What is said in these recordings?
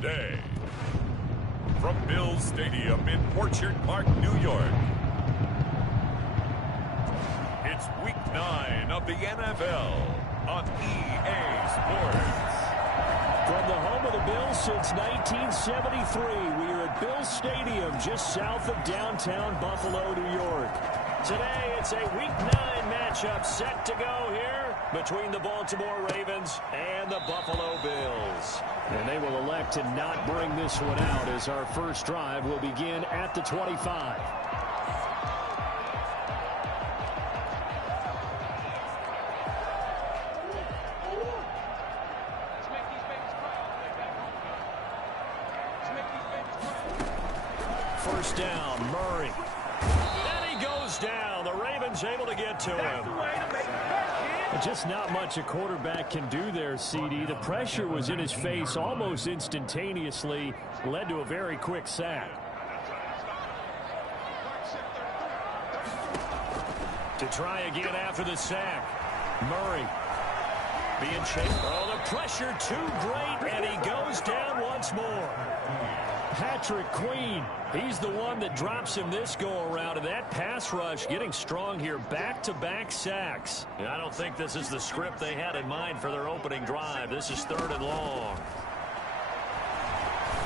today. From Bills Stadium in Orchard Park, New York. It's Week 9 of the NFL on EA Sports. From the home of the Bills since 1973, we are at Bills Stadium just south of downtown Buffalo, New York. Today, it's a Week 9 matchup set to go here between the Baltimore Ravens and the Buffalo Bills. And they will elect to not bring this one out as our first drive will begin at the 25. First down, Murray. And he goes down. The Ravens able to get to him. Just not much a quarterback can do there, CD. The pressure was in his face almost instantaneously. Led to a very quick sack. To try again after the sack. Murray being chased. Oh, the pressure too great, and he goes down once more. Patrick Queen, he's the one that drops him this go-around, and that pass rush getting strong here, back-to-back sacks. I don't think this is the script they had in mind for their opening drive. This is 3rd and long.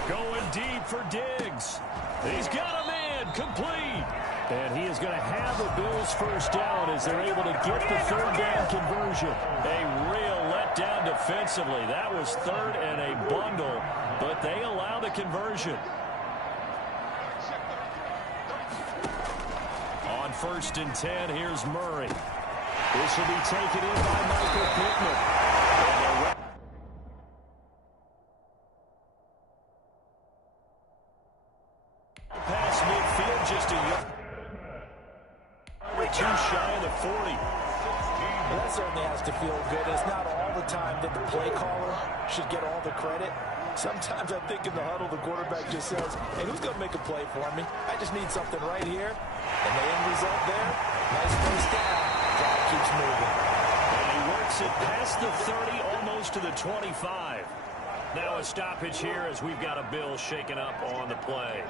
Going deep for Diggs. He's got a man, complete. And he is going to have the Bills first down as they're able to get the 3rd down conversion. A real letdown defensively. That was 3rd and a bundle, but they allow the conversion. On 1st and 10, here's Murray. This will be taken in by Michael Pittman. Pass midfield, just a yard. Too shy of the 40. Well, that certainly has to feel good. It's not all the time that the play caller should get all the credit. Sometimes I think in the huddle, the quarterback just says, hey, who's going to make a play for me? I just need something right here. And the end result there, nice first down. Drive keeps moving. And he works it past the 30, almost to the 25. Now a stoppage here as we've got a Bill shaken up on the play.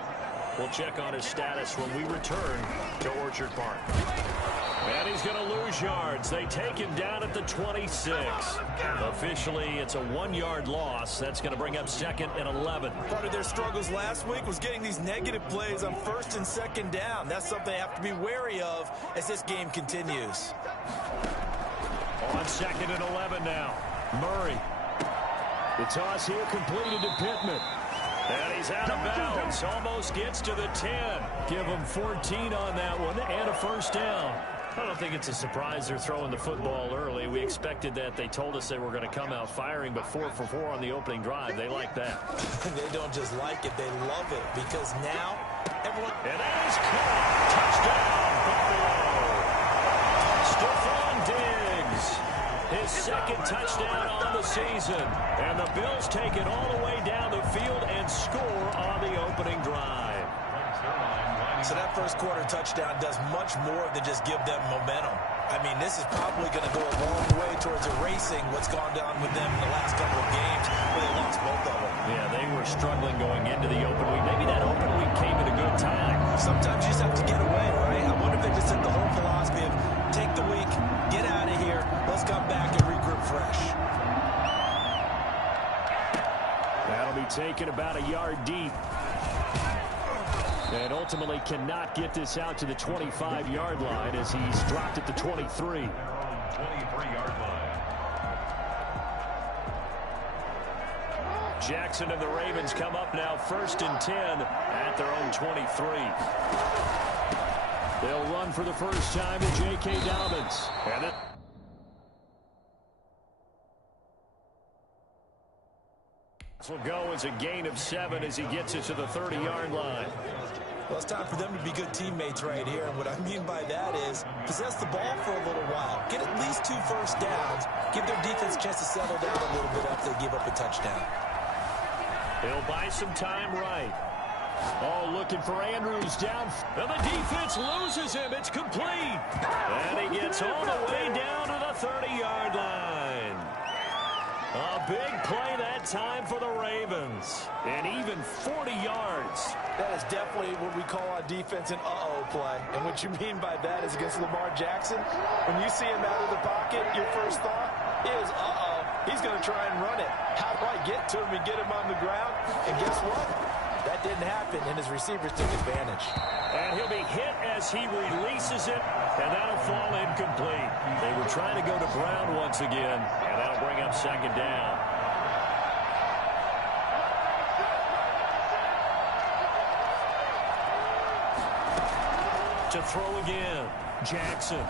We'll check on his status when we return to Orchard Park. And he's going to lose yards. They take him down at the 26. Officially, it's a 1-yard loss. That's going to bring up 2nd and 11. Part of their struggles last week was getting these negative plays on 1st and 2nd down. That's something they have to be wary of as this game continues. On 2nd and 11 now. Murray. The toss here completed to Pittman. And he's out of bounds. Almost gets to the 10. Give him 14 on that one and a first down. I don't think it's a surprise they're throwing the football early. We expected that. They told us they were going to come out firing, but 4 for 4 on the opening drive. They like that. They don't just like it. They love it because now everyone... And that is caught. Touchdown, Buffalo. Stephon Diggs. His 2nd touchdown on the season. And the Bills take it all the way down the field and score on the opening drive. So that first quarter touchdown does much more than just give them momentum. I mean, this is probably going to go a long way towards erasing what's gone down with them in the last couple of games where they lost both of them. Yeah, they were struggling going into the open week. Maybe that open week came at a good time. Sometimes you just have to get away, right? I wonder if they just took the whole philosophy of take the week, get out of here, let's come back and regroup fresh. That'll be taken about a yard deep. And ultimately cannot get this out to the 25-yard line as he's dropped at the 23. 23-yard line. Jackson and the Ravens come up now 1st and 10 at their own 23. They'll run for the first time to J.K. Dobbins. And it will go as a gain of 7 as he gets it to the 30-yard line. Well, it's time for them to be good teammates right here. And what I mean by that is possess the ball for a little while. Get at least 2 first downs. Give their defense a chance to settle down a little bit after they give up a touchdown. He'll buy some time right. Oh, looking for Andrews down. And the defense loses him. It's complete. And he gets all the way down to the 30-yard line. A big play that time for the Ravens. And even 40 yards. That is definitely what we call on defense an uh-oh play. And what you mean by that is against Lamar Jackson, when you see him out of the pocket, your first thought is, uh-oh, he's going to try and run it. How do I get to him and get him on the ground? And guess what? That didn't happen, and his receivers took advantage. And he'll be hit as he releases it, and that'll fall incomplete. They were trying to go to Brown once again, and that'll bring up second down. To throw again, Jackson.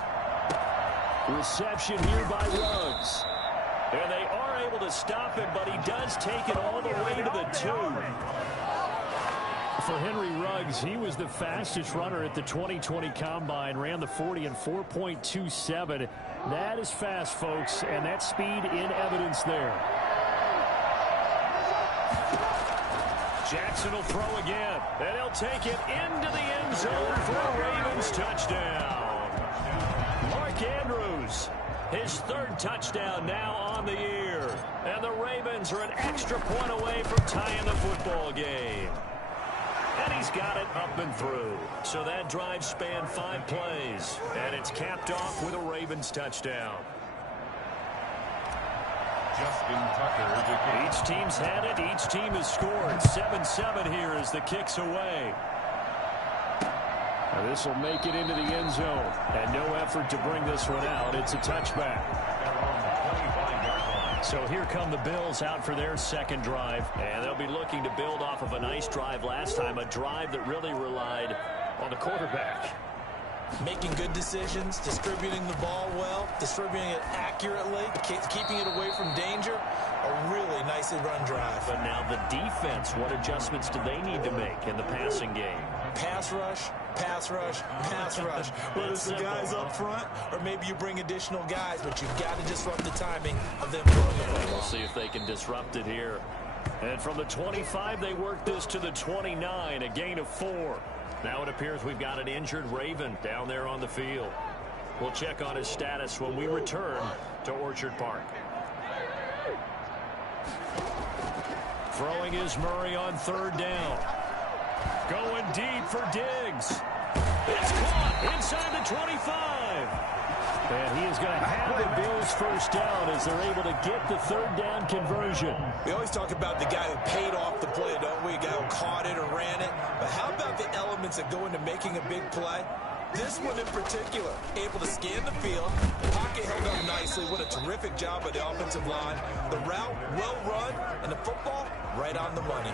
Reception here by Ruggs. And they are able to stop him, but he does take it all the way to the 2. For Henry Ruggs, he was the fastest runner at the 2020 Combine, ran the 40 in 4.27. That is fast, folks, and that speed in evidence there. Jackson will throw again, and he'll take it into the end zone for a Ravens touchdown. Mark Andrews, his third touchdown now on the year. And the Ravens are an extra point away from tying the football game. And he's got it up and through. So that drive spanned 5 plays. And it's capped off with a Ravens touchdown. Each team's had it. Each team has scored. 7-7 here as the kick's away. Now this will make it into the end zone. And no effort to bring this one out. It's a touchback. So here come the Bills out for their second drive. And they'll be looking to build off of a nice drive last time. A drive that really relied on the quarterback. Making good decisions, distributing the ball well, distributing it accurately, keeping it away from danger. A really nicely run drive. But now the defense, what adjustments do they need to make in the passing game? Pass rush, pass rush, pass rush. Whether it's the guys up front or maybe you bring additional guys, but you've got to disrupt the timing of them throwing the football. We'll see if they can disrupt it here. And from the 25, they work this to the 29, a gain of 4. Now it appears we've got an injured Raven down there on the field. We'll check on his status when we return to Orchard Park. Throwing is Murray on third down. Going deep for Diggs. It's caught inside the 25. And he is going to have the Bills first down as they're able to get the third down conversion. We always talk about the guy who paid off the play, don't we? A guy who caught it or ran it. But how about the elements that go into making a big play? This one in particular, able to scan the field, pocket held up nicely. What a terrific job by the offensive line. The route, well run, and the football, right on the money.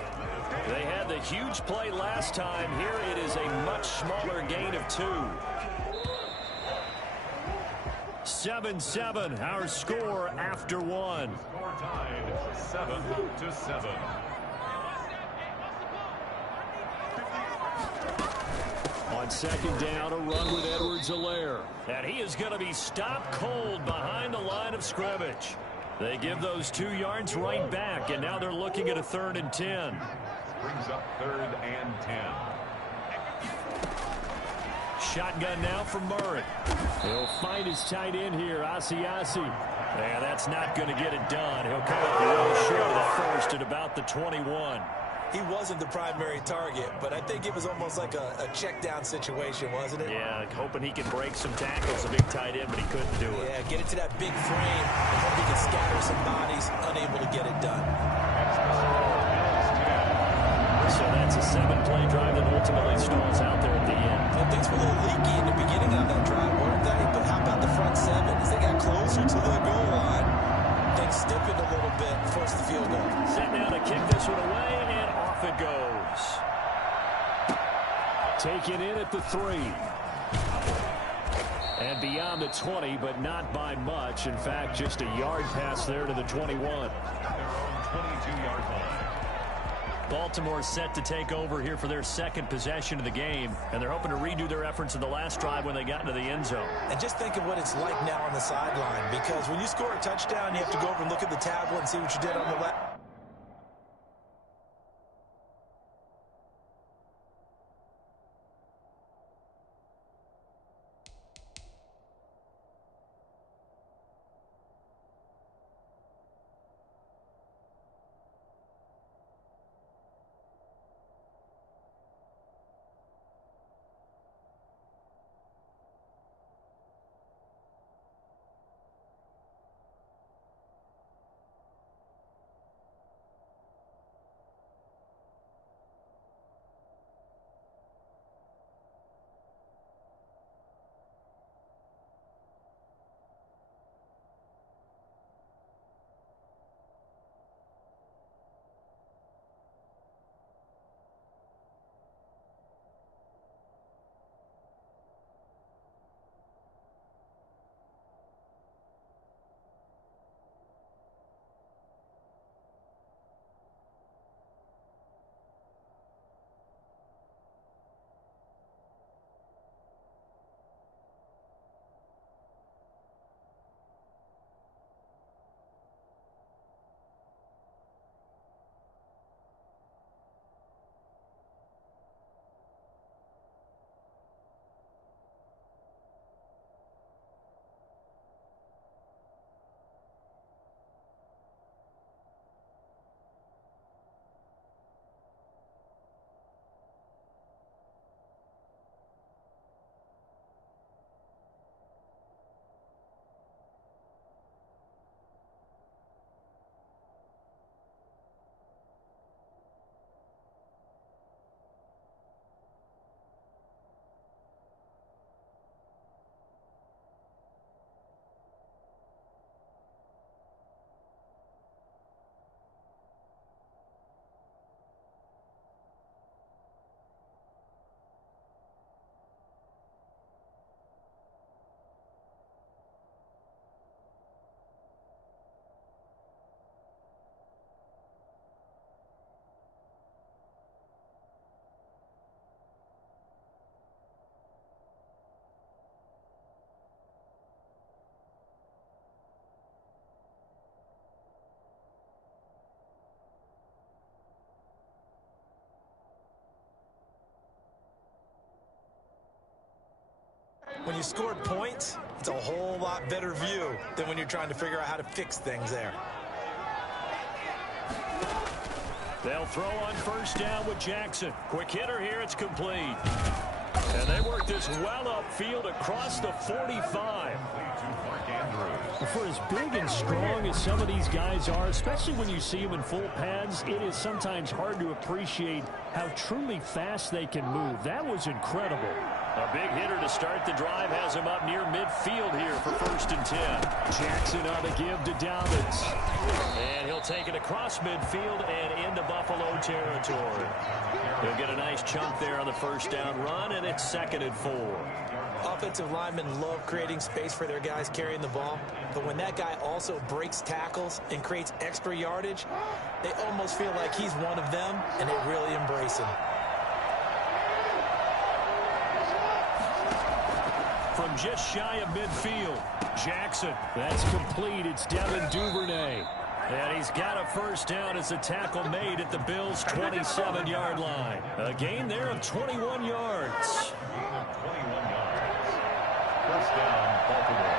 They had the huge play last time. Here it is a much smaller gain of 2. 7-7, our score after 1. Score tied 7-7. On second down, a run with Edwards-Helaire. And he is going to be stopped cold behind the line of scrimmage. They give those 2 yards right back, and now they're looking at a 3rd and 10. Brings up 3rd and 10. Shotgun now from Murray. He'll find his tight end here, Asiasi. And that's not going to get it done. He'll come up well short of the first at about the 21. He wasn't the primary target, but I think it was almost like a check down situation, wasn't it? Yeah, hoping he could break some tackles, a big tight end, but he couldn't do it. Yeah, get it to that big frame and hope he can scatter some bodies, unable to get it done. So that's a 7-play drive that ultimately stalls out there at the end. And things were a little leaky in the beginning on that drive, weren't they? But how about the front 7? As they got closer to the goal line, things stiffened a little bit, forced the field goal. Set down to kick this one away, and off it goes. Taken in at the 3. And beyond the 20, but not by much. In fact, just a yard pass there to the 21. Their own 22-yard line. Baltimore set to take over here for their second possession of the game, and they're hoping to redo their efforts in the last drive when they got into the end zone. And just think of what it's like now on the sideline, because when you score a touchdown, you have to go over and look at the tablet and see what you did on the left. when you scored points, it's a whole lot better view than when you're trying to figure out how to fix things there. They'll throw on first down with Jackson. Quick hitter here, it's complete. And they work this well upfield across the 45. For as big and strong as some of these guys are, especially when you see them in full pads, it is sometimes hard to appreciate how truly fast they can move. That was incredible. A big hitter to start the drive has him up near midfield here for 1st and 10. Jackson on the give to Dobbins. And he'll take it across midfield and into Buffalo territory. He'll get a nice chunk there on the first down run, and it's 2nd and 4. Offensive linemen love creating space for their guys carrying the ball, but when that guy also breaks tackles and creates extra yardage, they almost feel like he's one of them, and they really embrace him. From just shy of midfield, Jackson. That's complete. It's Devin Duvernay. And he's got a first down as the tackle made at the Bills' 27-yard line. A gain there of 21 yards. First down, Baltimore.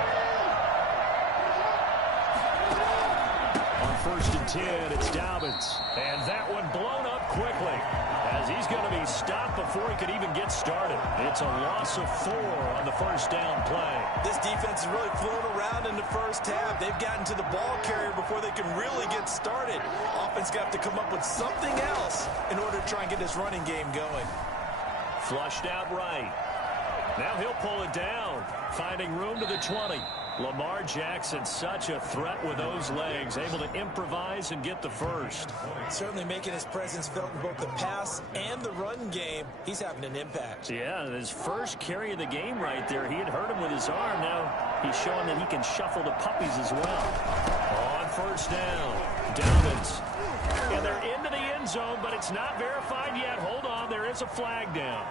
On 1st and 10, it's Dobbins. And that one blown up quickly, as he's going to be stopped before he could even get started. It's a loss of 4 on the first down play. This defense has really flown around in the first half. They've gotten to the ball carrier before they can really get started. Offense got to come up with something else in order to try and get this running game going. Flushed out right. Now he'll pull it down, finding room to the 20. Lamar Jackson, such a threat with those legs, able to improvise and get the first. Certainly making his presence felt in both the pass and the run game. He's having an impact. Yeah, his first carry of the game right there, he had hurt him with his arm. Now he's showing that he can shuffle the puppies as well. On first down, Dobbins. And they're into the end zone, but it's not verified yet. Hold on, there is a flag down.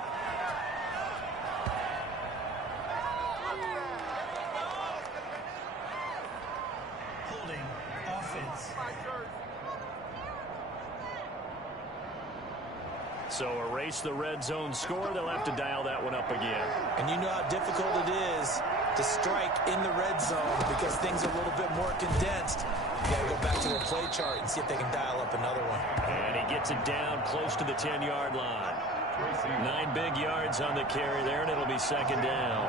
So erase the red zone score. They'll have to dial that one up again. And you know how difficult it is to strike in the red zone because things are a little bit more condensed. You got to go back to their play chart and see if they can dial up another one. And he gets it down close to the 10-yard line. 9 big yards on the carry there, and it'll be 2nd down.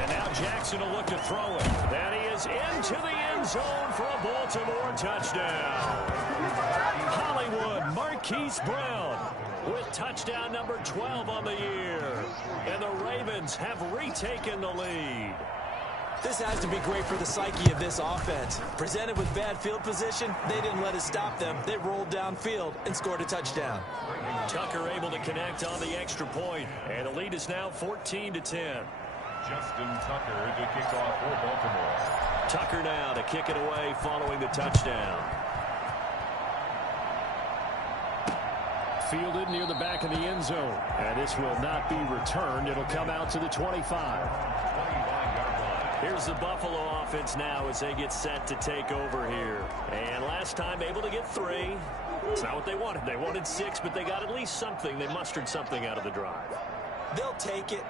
And now Jackson will look to throw it. And he is into the end zone for a Baltimore touchdown. Hollywood Marquise Brown with touchdown number 12 on the year. And the Ravens have retaken the lead. This has to be great for the psyche of this offense. Presented with bad field position, they didn't let it stop them. They rolled downfield and scored a touchdown. Tucker able to connect on the extra point, and the lead is now 14-10. Justin Tucker to kick off for Baltimore. Tucker now to kick it away following the touchdown. Fielded near the back of the end zone, and this will not be returned. It'll come out to the 25. Here's the Buffalo offense now as they get set to take over here. And last time able to get 3. It's not what they wanted. They wanted 6, but they got at least something. They mustered something out of the drive. They'll take it.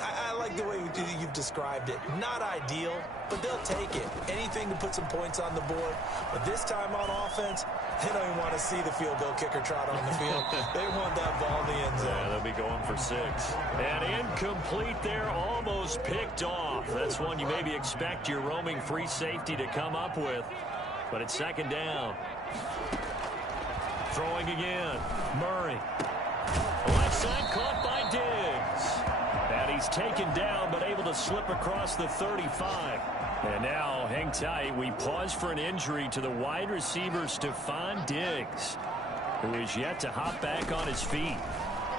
I like the way you've described it. Not ideal, but they'll take it. Anything to put some points on the board. But this time on offense, they don't even want to see the field goal kicker trot on the field. They want that ball in the end zone. Yeah, they'll be going for 6. And incomplete there, almost picked off. That's one you maybe expect your roaming free safety to come up with. But it's 2nd down. Throwing again. Murray. Left side caught by Diggs. And he's taken down but able to slip across the 35. And now, hang tight, we pause for an injury to the wide receiver Stephon Diggs, who is yet to hop back on his feet.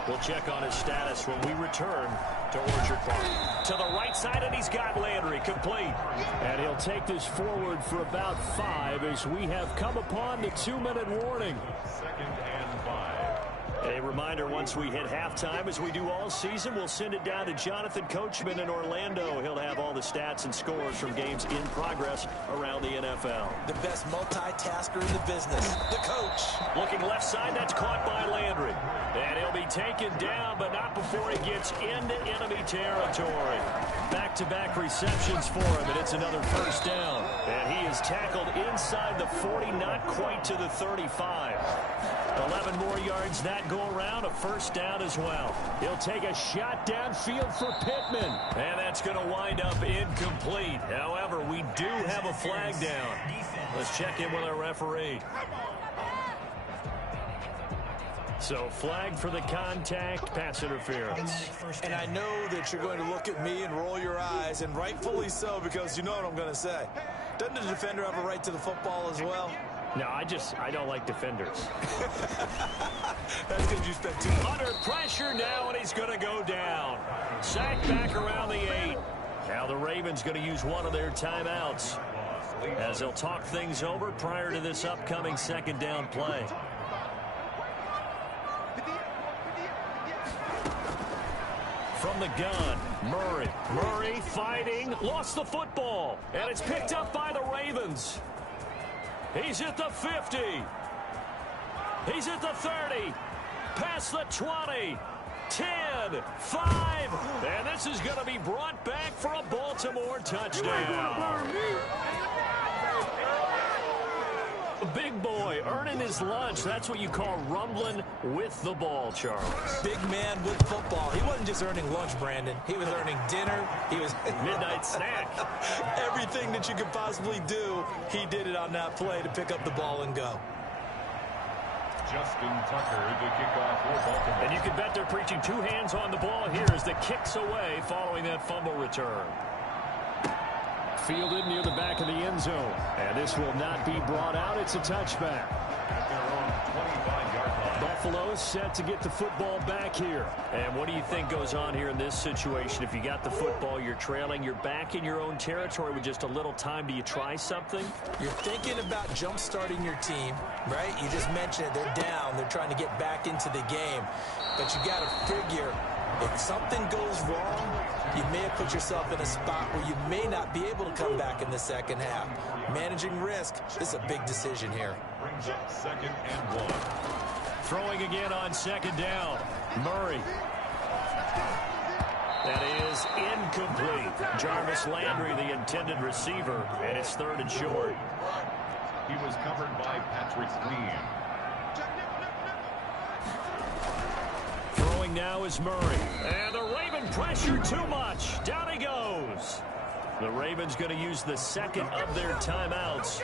We'll check on his status when we return to Orchard Park. To the right side, and he's got Landry complete. And he'll take this forward for about 5 as we have come upon the 2-minute warning. 2nd and 5. A reminder, once we hit halftime, as we do all season, we'll send it down to Jonathan Coachman in Orlando. He'll have all the stats and scores from games in progress around the NFL. The best multitasker in the business, the coach. Looking left side, that's caught by Landry. And he'll be taken down, but not before he gets into enemy territory. Back-to-back receptions for him, and it's another first down. And he is tackled inside the 40, not quite to the 35. 11 more yards that go around, a first down as well. He'll take a shot downfield for Pittman. And that's going to wind up incomplete. However, we do have a flag down. Let's check in with our referee. So flag for the contact, pass interference. And I know that you're going to look at me and roll your eyes, and rightfully so, because you know what I'm going to say. Doesn't the defender have a right to the football as well? No, I don't like defenders. That's because you spent too much. Under pressure now, and he's going to go down. Sacked back around the 8. Now the Ravens going to use one of their timeouts as they'll talk things over prior to this upcoming second down play. From the gun, Murray. Murray fighting, lost the football, and it's picked up by the Ravens. He's at the 50. He's at the 30. Past the 20. 10. 5. And this is going to be brought back for a Baltimore touchdown. Big boy earning his lunch. That's what you call rumbling with the ball, Charles. Big man with football. He wasn't just earning lunch, Brandon. He was earning dinner. He was midnight snack. Everything that you could possibly do, he did it on that play to pick up the ball and go. Justin Tucker, the kickoff for Baltimore. And you can bet they're preaching two hands on the ball here as the kick's away following that fumble return. Fielded near the back of the end zone. And this will not be brought out. It's a touchback. Buffalo set to get the football back here. And what do you think goes on here in this situation? If you got the football, you're trailing, you're back in your own territory with just a little time. Do you try something? You're thinking about jump-starting your team, right? You just mentioned it. They're down. They're trying to get back into the game. But you got to figure, if something goes wrong, you may have put yourself in a spot where you may not be able to come back in the second half. Managing risk is a big decision here. Brings up 2nd and 1. Throwing again on second down. Murray. That is incomplete. Jarvis Landry, the intended receiver, and it's 3rd and short. He was covered by Patrick Queen. Throwing now is Murray. And the Raven pressure too much. Down he goes. The Ravens going to use the second of their timeouts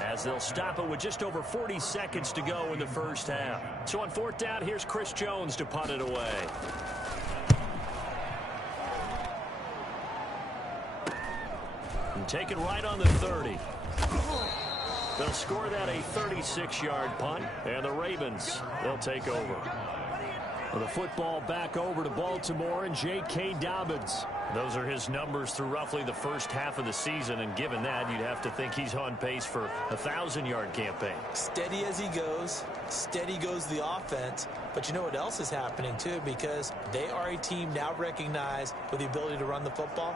as they'll stop it with just over 40 seconds to go in the first half. So on 4th down, here's Chris Jones to punt it away. And take it right on the 30. They'll score that a 36-yard punt, and the Ravens, they'll take over. The football back over to Baltimore and J.K. Dobbins. Those are his numbers through roughly the first half of the season, and given that, you'd have to think he's on pace for a 1,000-yard campaign. Steady as he goes, steady goes the offense, but you know what else is happening, too, because they are a team now recognized with the ability to run the football.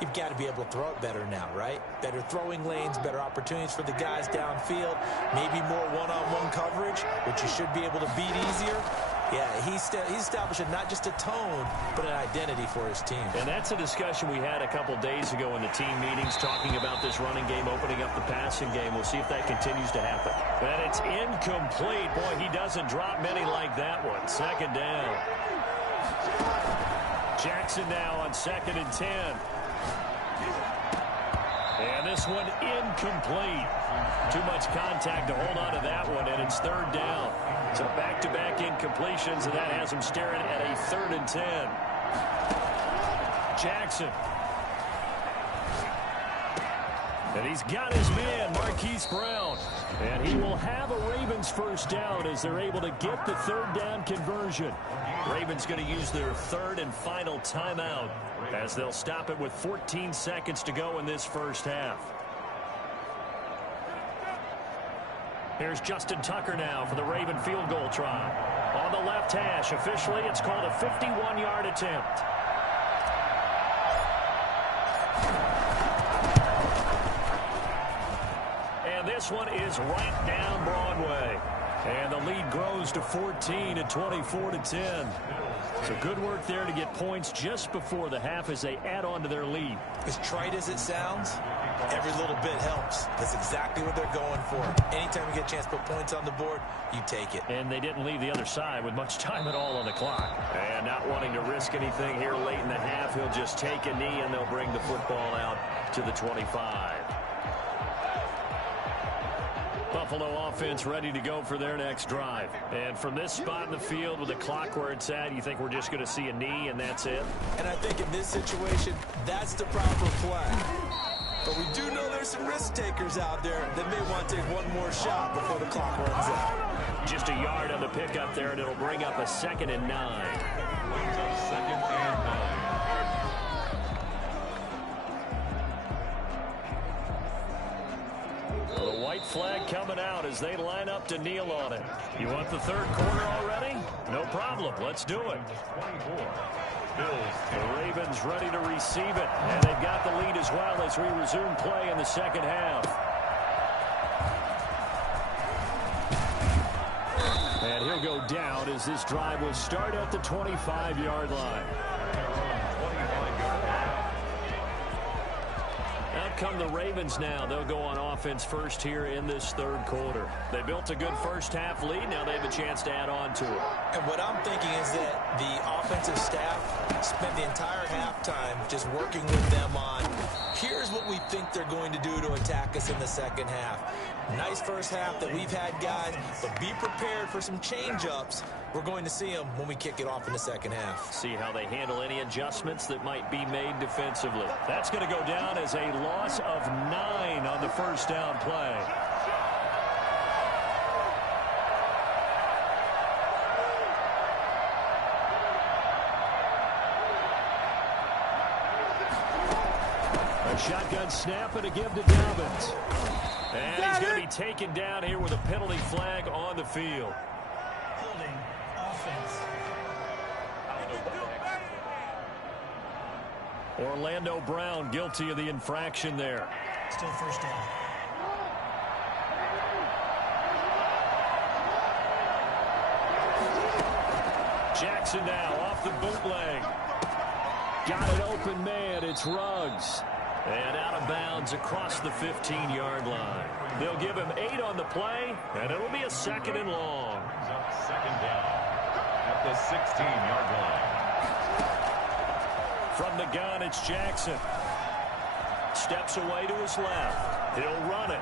You've got to be able to throw it better now, right? Better throwing lanes, better opportunities for the guys downfield, maybe more one-on-one coverage, which you should be able to beat easier. Yeah, he's establishing not just a tone, but an identity for his team. And that's a discussion we had a couple days ago in the team meetings, talking about this running game, opening up the passing game. We'll see if that continues to happen. And it's incomplete. Boy, he doesn't drop many like that one. 2nd down. Jackson now on 2nd and 10. And this one incomplete. Too much contact to hold on to that one, and it's 3rd down. So back-to-back incompletions, and that has him staring at a 3rd and 10. Jackson. And he's got his man, Marquise Brown. And he will have a Ravens first down as they're able to get the 3rd down conversion. Ravens going to use their 3rd and final timeout as they'll stop it with 14 seconds to go in this first half. Here's Justin Tucker now for the Raven field goal try. On on the left hash. Officially, it's called a 51-yard attempt. And this one is right down Broadway. And the lead grows to 14 at 24-10. So good work there to get points just before the half as they add on to their lead. As trite as it sounds, every little bit helps. That's exactly what they're going for. Anytime you get a chance to put points on the board, you take it. And they didn't leave the other side with much time at all on the clock. And not wanting to risk anything here late in the half, he'll just take a knee and they'll bring the football out to the 25. Buffalo offense ready to go for their next drive. And from this spot in the field with the clock where it's at, you think we're just going to see a knee and that's it? And I think in this situation, that's the proper play. But we do know there's some risk takers out there that may want to take one more shot before the clock runs out. Just a yard on the pickup there, and it'll bring up a 2nd and 9. Second and 9. The white flag coming out as they line up to kneel on it. You want the third quarter already? No problem. Let's do it. The Ravens ready to receive it, and they've got the lead as well as we resume play in the second half. And he'll go down as this drive will start at the 25-yard line. Out come the Ravens now. They'll go on offense first here in this third quarter. They built a good first half lead. Now they have a chance to add on to it. And what I'm thinking is that the offensive staff spent the entire halftime just working with them on, here's what we think they're going to do to attack us in the second half. Nice first half that we've had, guys, but be prepared for some change-ups. We're going to see them when we kick it off in the second half. See how they handle any adjustments that might be made defensively. That's going to go down as a loss of 9 on the first down play. A shotgun snap and a give to Dobbins. And he's going to be taken down here with a penalty flag on the field. Holding offense. Orlando Brown guilty of the infraction there. Still first down. Jackson now off the bootleg. Got an open man. It's Ruggs. And out of bounds across the 15-yard line. They'll give him 8 on the play, and it'll be a 2nd and long. Second down at the 16-yard line. From the gun, it's Jackson. Steps away to his left. He'll run it.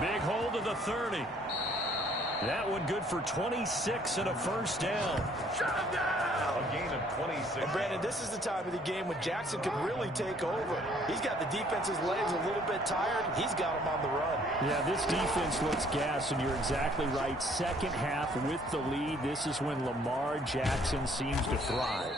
Big hold to the 30. That one good for 26 and a first down. A gain of 26. And Brandon, this is the time of the game when Jackson could really take over. He's got the defense's legs a little bit tired. He's got them on the run. Yeah, this defense looks gassed, and you're exactly right. Second half with the lead, this is when Lamar Jackson seems to thrive.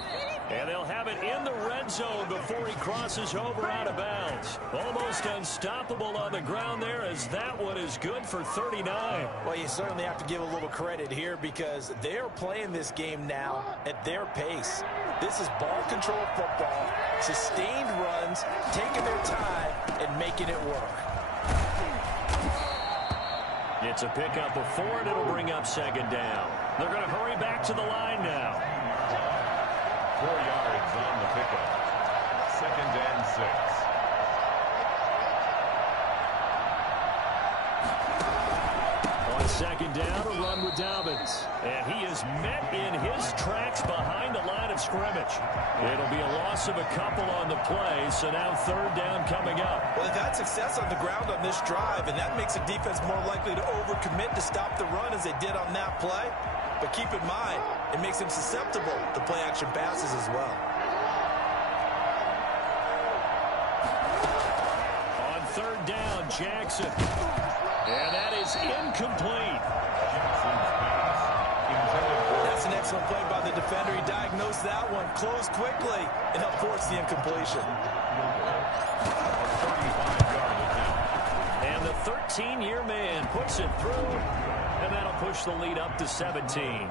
And they'll have it in the red zone before he crosses over out of bounds. Almost unstoppable on the ground there as that one is good for 39. Well, you certainly have to give a little credit here because they're playing this game now at their pace. This is ball control football, sustained runs, taking their time and making it work. It's a pickup of 4, and it'll bring up 2nd down. They're going to hurry back to the line now. 4 yards on the pickup. 2nd and 6. On 2nd down, a run with Dobbins. And he is met in his tracks behind the line of scrimmage. It'll be a loss of a couple on the play, so now 3rd down coming up. Well, they've had success on the ground on this drive, and that makes the defense more likely to overcommit to stop the run as they did on that play. But keep in mind, it makes them susceptible to play-action passes as well. On 3rd down, Jackson. And that is incomplete. That's an excellent play by the defender. He diagnosed that one, closed quickly, and helped force the incompletion. And the 13-year man puts it through, and that'll push the lead up to 17.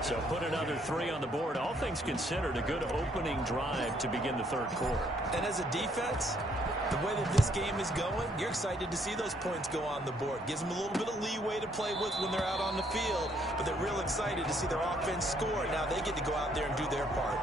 So put another 3 on the board. All things considered, a good opening drive to begin the third quarter. And as a defense, the way that this game is going, you're excited to see those points go on the board. Gives them a little bit of leeway to play with when they're out on the field, but they're real excited to see their offense score. Now they get to go out there and do their part.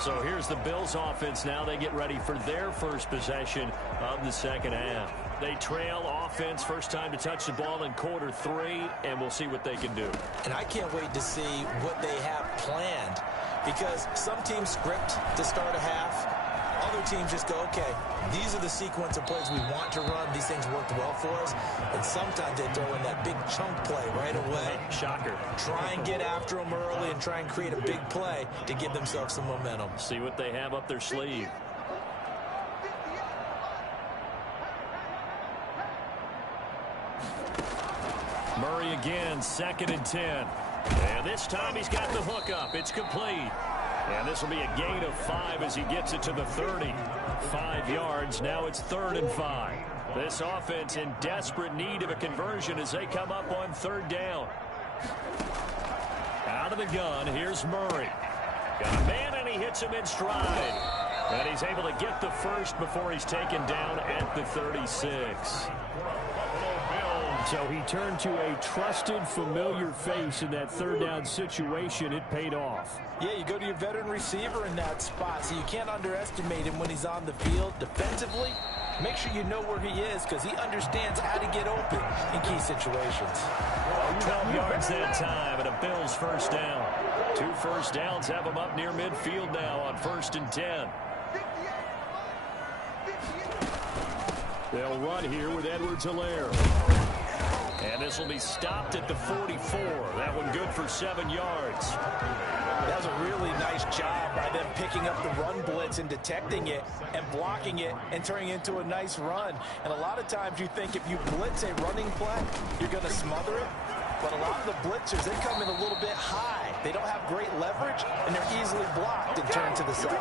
So here's the Bills offense now. They get ready for their first possession of the second half. They trail offense, first time to touch the ball in quarter 3, and we'll see what they can do. And I can't wait to see what they have planned, because some teams script to start a half. Other teams just go, okay, these are the sequence of plays we want to run. These things worked well for us. And sometimes they throw in that big chunk play right away. Shocker. Try and get after them early and try and create a big play to give themselves some momentum. See what they have up their sleeve. Murray again, 2nd and 10. And this time he's got the hook up. It's complete. And this will be a gain of 5 as he gets it to the 30. 5 yards. Now it's 3rd and 5. This offense in desperate need of a conversion as they come up on 3rd down. Out of the gun, here's Murray. Got a man, and he hits him in stride. And he's able to get the first before he's taken down at the 36. So he turned to a trusted, familiar face in that 3rd down situation. It paid off. Yeah, you go to your veteran receiver in that spot, so you can't underestimate him when he's on the field. Defensively, make sure you know where he is, because he understands how to get open in key situations. 12 yards that time, and a Bills first down. 2 first downs have them up near midfield now on 1st and 10. They'll run here with Edwards-Helaire. And this will be stopped at the 44. That one good for 7 yards. That was a really nice job by them picking up the run blitz and detecting it and blocking it and turning it into a nice run. And a lot of times you think if you blitz a running play, you're going to smother it. But a lot of the blitzers, they come in a little bit high. They don't have great leverage, and they're easily blocked and turned to the side.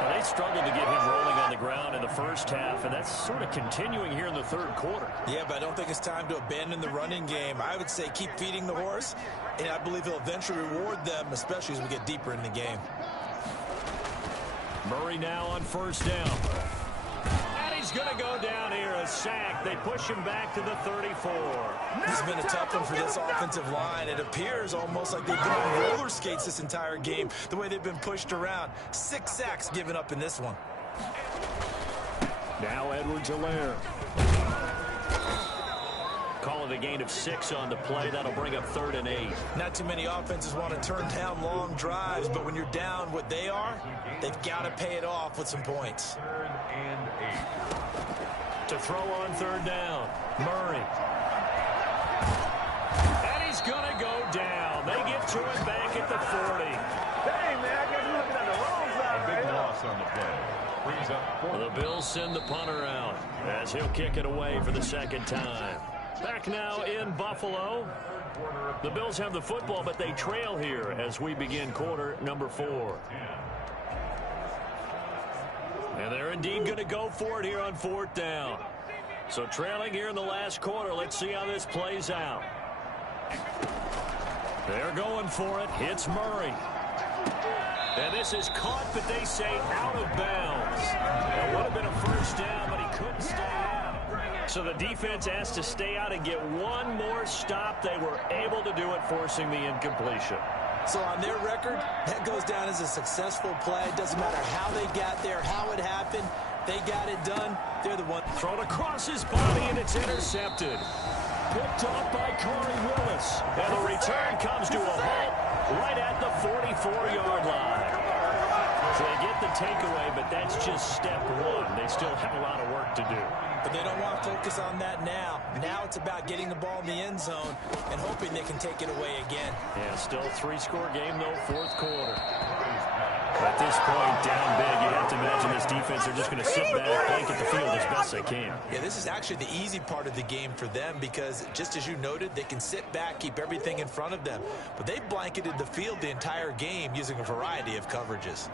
Well, they struggled to get him rolling on the ground in the first half, and that's sort of continuing here in the 3rd quarter. Yeah, but I don't think it's time to abandon the running game. I would say keep feeding the horse, and I believe he'll eventually reward them, especially as we get deeper in the game. Murray now on 1st down. And he's going to go down here, a sack. They push him back to the 34. This has been a tough one for this offensive line. It appears almost like they've been on roller skates this entire game, the way they've been pushed around. 6 sacks given up in this one. Now Edwards-Helaire. Call it a gain of 6 on the play. That'll bring up 3rd and 8. Not too many offenses want to turn down long drives, but when you're down what they are, they've got to pay it off with some points. 3rd and 8. To throw on 3rd down, Murray. And he's going to go down. They get to him back at the 40. Hey, man, I guess you're looking at the wrong side right now. Loss on the play. Brings up 4th. The Bills send the punter out as he'll kick it away for the 2nd time. Back now in Buffalo. The Bills have the football, but they trail here as we begin quarter number 4. And they're indeed going to go for it here on 4th down. So trailing here in the last quarter. Let's see how this plays out. They're going for it. It's Murray. And this is caught, but they say out of bounds. It would have been a first down, but he couldn't stay out. So the defense asked to stay out and get one more stop. They were able to do it, forcing the incompletion. So on their record, that goes down as a successful play. It doesn't matter how they got there, how it happened. They got it done. They're the one. Thrown across his body, and it's intercepted. Picked up by Corey Willis. And the return comes to a halt right at the 44-yard line. So they get the takeaway, but that's just step 1. They still have a lot of work to do. But they don't want to focus on that now. Now it's about getting the ball in the end zone and hoping they can take it away again. Yeah, still 3-score game, though, 4th quarter. At this point, down big, you have to imagine this defense are just going to sit back, blanket the field as best they can. Yeah, this is actually the easy part of the game for them because, just as you noted, they can sit back, keep everything in front of them. But they've blanketed the field the entire game using a variety of coverages.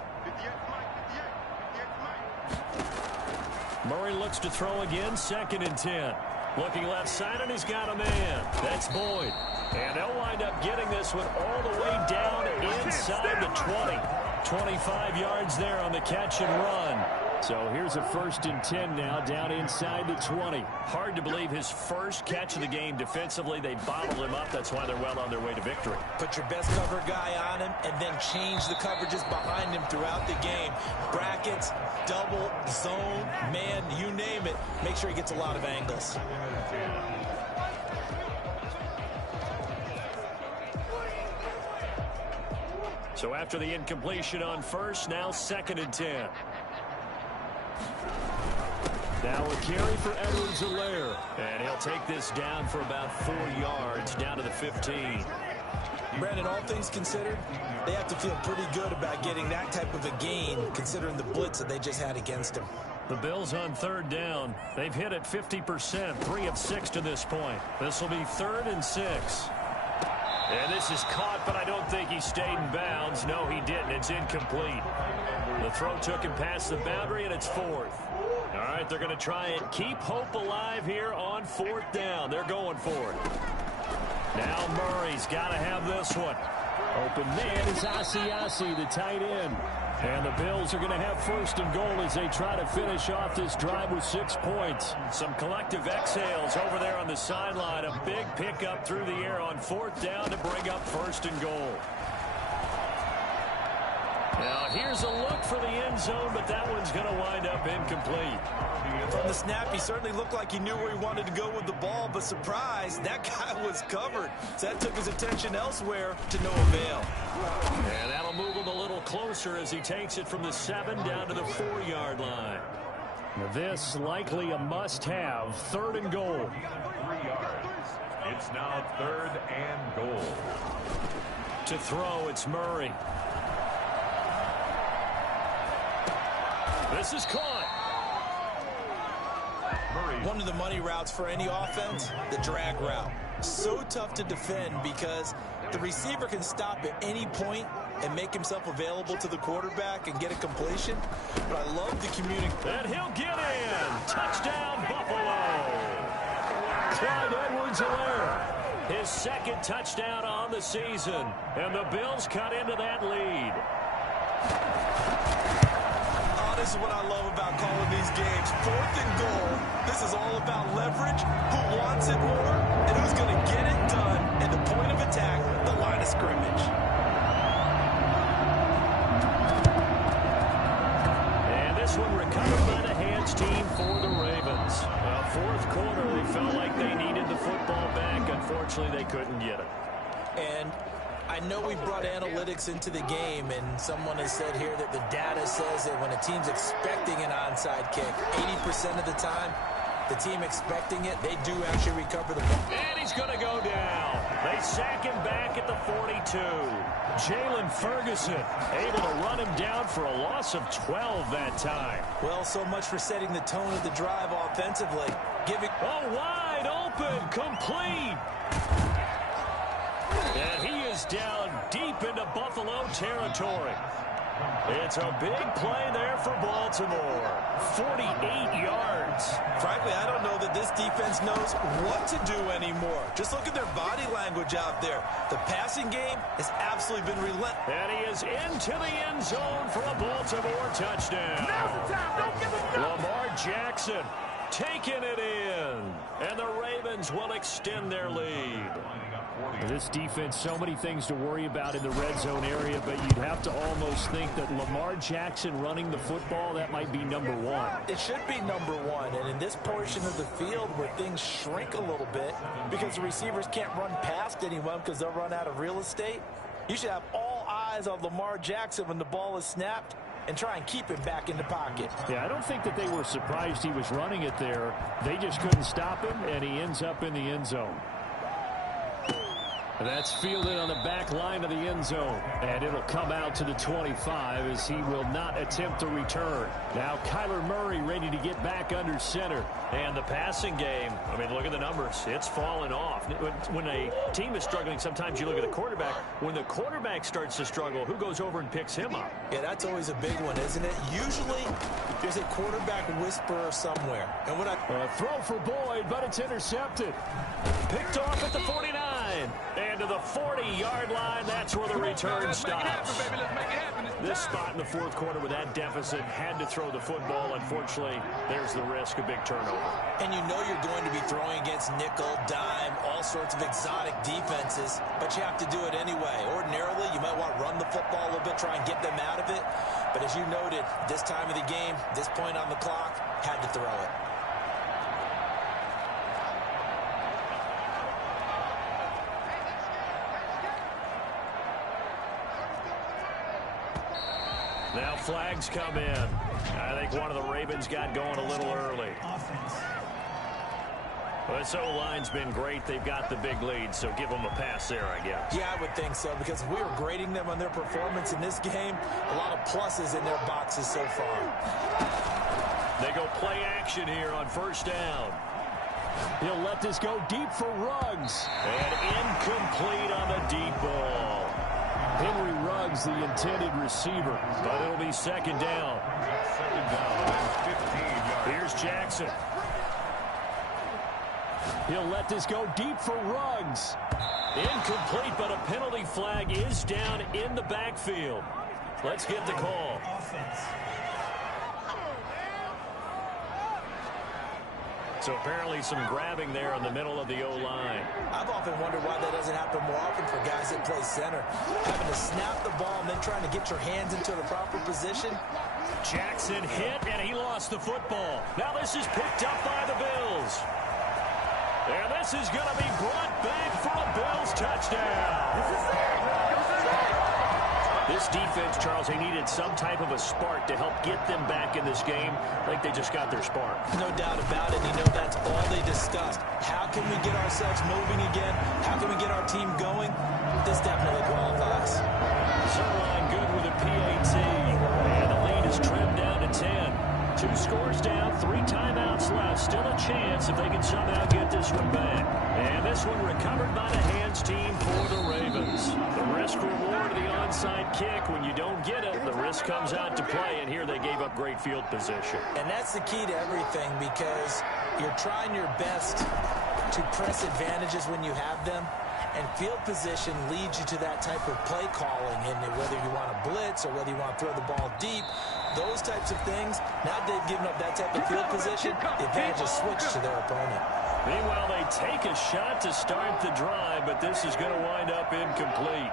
Murray looks to throw again, 2nd and 10. Looking left side, and he's got a man. That's Boyd. And they'll wind up getting this one all the way down inside the 20. 25 yards there on the catch and run. So here's a 1st and 10 now down inside the 20. Hard to believe his first catch of the game defensively. They bottled him up. That's why they're well on their way to victory. Put your best cover guy on him and then change the coverages behind him throughout the game. Brackets, double, zone, man, you name it. Make sure he gets a lot of angles. So after the incompletion on first, now 2nd and 10. Now a carry for Edwards-Helaire. And he'll take this down for about 4 yards, down to the 15. Brandon, all things considered, they have to feel pretty good about getting that type of a gain, considering the blitz that they just had against them. The Bills on 3rd down. They've hit it 50%, 3 of 6 to this point. This will be 3rd and 6. And this is caught, but I don't think he stayed in bounds. No, he didn't. It's incomplete. The throw took him past the boundary, and it's 4th. All right, they're going to try and keep hope alive here on 4th down. They're going for it. Now Murray's got to have this one. Open man is Asiasi, the tight end. And the Bills are going to have 1st and goal as they try to finish off this drive with 6 points. Some collective exhales over there on the sideline. A big pickup through the air on 4th down to bring up 1st and goal. Now here's a look for the end zone, but that one's going to wind up incomplete. From the snap, he certainly looked like he knew where he wanted to go with the ball, but surprise, that guy was covered. So that took his attention elsewhere to no avail. And that'll move him a little closer as he takes it from the 7 down to the 4-yard line. Now this likely a must-have, 3rd and goal. It's now 3rd and goal. To throw, it's Murray. This is caught. One of the money routes for any offense, the drag route. So tough to defend because the receiver can stop at any point and make himself available to the quarterback and get a completion. But I love the communication. And he'll get in. Touchdown, Buffalo. Clyde Edwards-Helaire. His 2nd touchdown on the season. And the Bills cut into that lead. This is what I love about calling these games. 4th and goal. This is all about leverage, who wants it more, and who's going to get it done at the point of attack, the line of scrimmage. And this one recovered by the hands team for the Ravens. 4th quarter, they felt like they needed the football back. Unfortunately, they couldn't get it. And I know we brought analytics into the game, and someone has said here that the data says that when a team's expecting an onside kick, 80% of the time, the team expecting it, they do actually recover the ball. And he's going to go down. They sack him back at the 42. Jalen Ferguson able to run him down for a loss of 12 that time. Well, so much for setting the tone of the drive offensively. Wide open, complete. And he is down deep into Buffalo territory. It's a big play there for Baltimore. 48 yards. Frankly, I don't know that this defense knows what to do anymore. Just look at their body language out there. The passing game has absolutely been relentless. And he is into the end zone for a Baltimore touchdown. Now's the time. Don't give him up. Lamar Jackson taking it in. And the Ravens will extend their lead. This defense, so many things to worry about in the red zone area, but you'd have to almost think that Lamar Jackson running the football, that might be number 1. It should be number 1, and in this portion of the field where things shrink a little bit because the receivers can't run past anyone because they'll run out of real estate, you should have all eyes on Lamar Jackson when the ball is snapped and try and keep him back in the pocket. Yeah, I don't think that they were surprised he was running it there. They just couldn't stop him, and he ends up in the end zone. And that's fielded on the back line of the end zone. And it'll come out to the 25 as he will not attempt to return. Now Kyler Murray ready to get back under center. And the passing game, I mean, look at the numbers. It's fallen off. When a team is struggling, sometimes you look at the quarterback. When the quarterback starts to struggle, who goes over and picks him up? Yeah, that's always a big one, isn't it? Usually, there's a quarterback whisperer somewhere. And when a throw for Boyd, but it's intercepted. Picked off at the 49. And to the 40-yard line, that's where the return stops. This spot in the fourth quarter with that deficit, had to throw the football. Unfortunately, there's the risk of big turnover. And you know you're going to be throwing against nickel, dime, all sorts of exotic defenses, but you have to do it anyway. Ordinarily, you might want to run the football a little bit, try and get them out of it. But as you noted, this time of the game, this point on the clock, had to throw it. Now flags come in. I think one of the Ravens got going a little early. Well, this O-line's been great. They've got the big lead, so give them a pass there, I guess. Yeah, I would think so, because if we were grading them on their performance in this game, a lot of pluses in their boxes so far. They go play action here on first down. He'll let this go deep for Ruggs. And incomplete on the deep ball. Henry Ruggs, the intended receiver. But it'll be second down. Here's Jackson. He'll let this go deep for Ruggs. Incomplete, but a penalty flag is down in the backfield. Let's get the call. So apparently some grabbing there in the middle of the O-line. I've often wondered why that doesn't happen more often for guys that play center. Having to snap the ball and then trying to get your hands into the proper position. Jackson hit, and he lost the football. Now this is picked up by the Bills. And this is going to be brought back for a Bills touchdown. This defense, Charles, they needed some type of a spark to help get them back in this game. I think they just got their spark. No doubt about it. You know, that's all they discussed. How can we get ourselves moving again? How can we get our team going? This definitely qualifies. Zerline good with a PAT. And the lead is trimmed down to 10. 2 scores down, 3 timeouts left. Still a chance if they can somehow get this one back. And this one recovered by the hands team for the Ravens. The risk reward of the onside kick. When you don't get it, the risk comes out to play. And here they gave up great field position. And that's the key to everything, because you're trying your best to press advantages when you have them. And field position leads you to that type of play calling, and whether you want to blitz or whether you want to throw the ball deep, those types of things. Now they've given up that type of field position, the advantage is switched to their opponent. Meanwhile, they take a shot to start the drive, but this is going to wind up incomplete.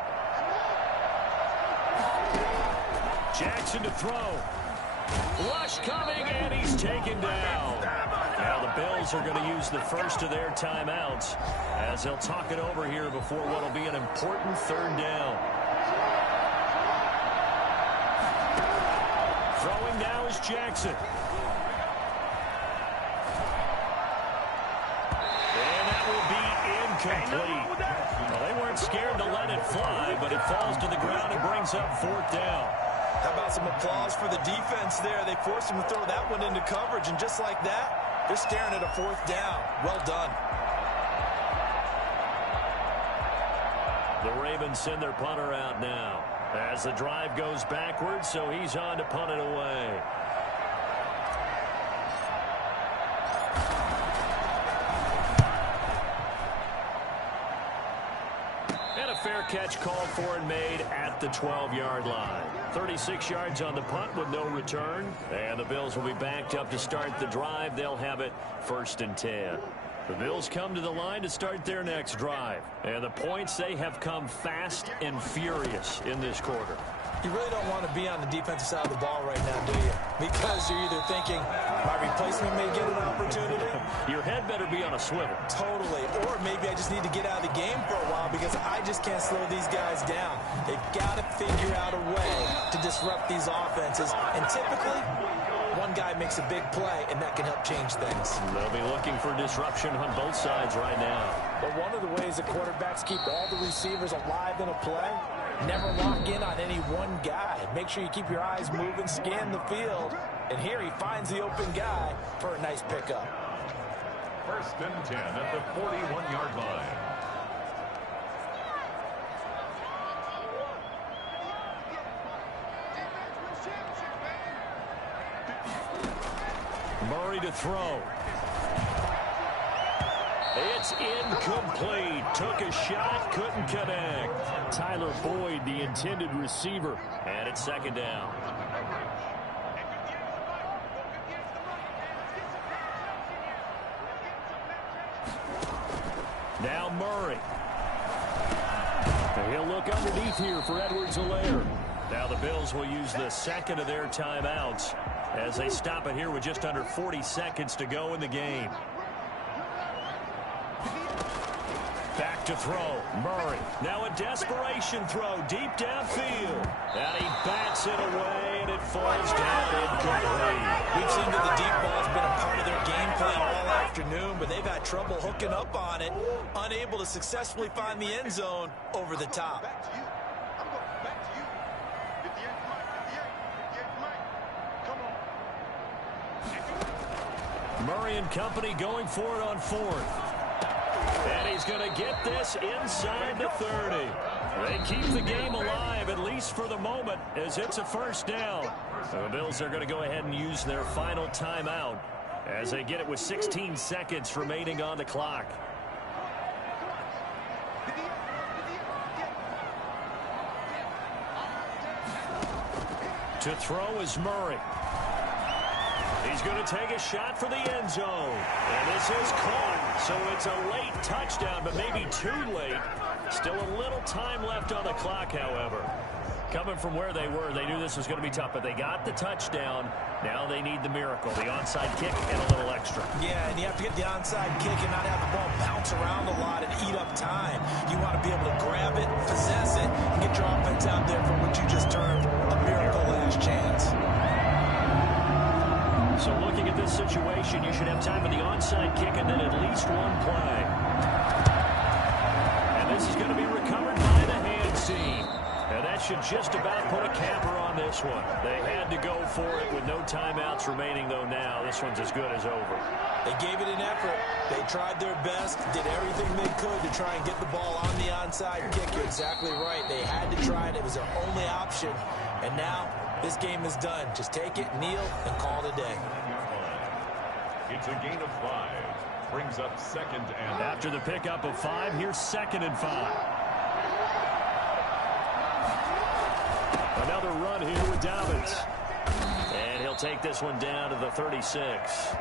Jackson to throw. Rush coming, and he's taken down. Now the Bills are going to use the first of their timeouts as they'll talk it over here before what will be an important third down. Throwing now is Jackson. And that will be incomplete. Well, they weren't scared to let it fly, but it falls to the ground and brings up fourth down. How about some applause for the defense there? They forced him to throw that one into coverage, and just like that, they're staring at a fourth down. Well done. The Ravens send their punter out now as the drive goes backwards, so he's on to punt it away. And a fair catch called for and made at the 12-yard line. 36 yards on the punt with no return. And the Bills will be backed up to start the drive. They'll have it 1st and 10. The Bills come to the line to start their next drive. And the points, they have come fast and furious in this quarter. You really don't want to be on the defensive side of the ball right now, do you? Because you're either thinking, my replacement may get an opportunity. Your head better be on a swivel. Totally. Or maybe I just need to get out of the game for a while because I just can't slow these guys down. They've got to figure out a way to disrupt these offenses. And typically, One guy makes a big play, and that can help change things. They'll be looking for disruption on both sides right now. But one of the ways the quarterbacks keep all the receivers alive in a play, never lock in on any one guy. Make sure you keep your eyes moving, scan the field. And here he finds the open guy for a nice pickup. 1st and 10 at the 41-yard line. Murray to throw. It's incomplete. Took a shot, couldn't connect. Tyler Boyd, the intended receiver. And it's 2nd down. Now Murray. And he'll look underneath here for Edwards-Helaire. Now the Bills will use the 2nd of their timeouts as they stop it here with just under 40 seconds to go in the game. Back to throw. Murray. Now a desperation throw deep downfield. And he bats it away, and it falls down incomplete. We've seen that the deep ball's been a part of their game plan all afternoon, but they've had trouble hooking up on it, unable to successfully find the end zone over the top. Murray and company going for it on 4th. And he's going to get this inside the 30. They keep the game alive, at least for the moment, as it's a 1st down. So the Bills are going to go ahead and use their final timeout as they get it with 16 seconds remaining on the clock. To throw is Murray. He's going to take a shot for the end zone. And this is caught. So it's a late touchdown, but maybe too late. Still a little time left on the clock, however. Coming from where they were, they knew this was going to be tough, but they got the touchdown. Now they need the miracle, the onside kick and a little extra. Yeah, and you have to get the onside kick and not have the ball bounce around a lot and eat up time. You want to be able to grab it, possess it, and get your offense out there for what you just termed a miracle last chance. So looking at this situation, you should have time for the onside kick and then at least one play. And this is going to be recovered by the hand team. And that should just about put a capper on this one. They had to go for it with no timeouts remaining, though now this one's as good as over. They gave it an effort. They tried their best, did everything they could to try and get the ball on the onside kick. You're exactly right. They had to try it. It was their only option. And now this game is done. Just take it, kneel, and call it a day. It's a gain of 5. Brings up 2nd and... After the pickup of 5, here's 2nd and 5. Another run here with Dobbins. And he'll take this one down to the 36.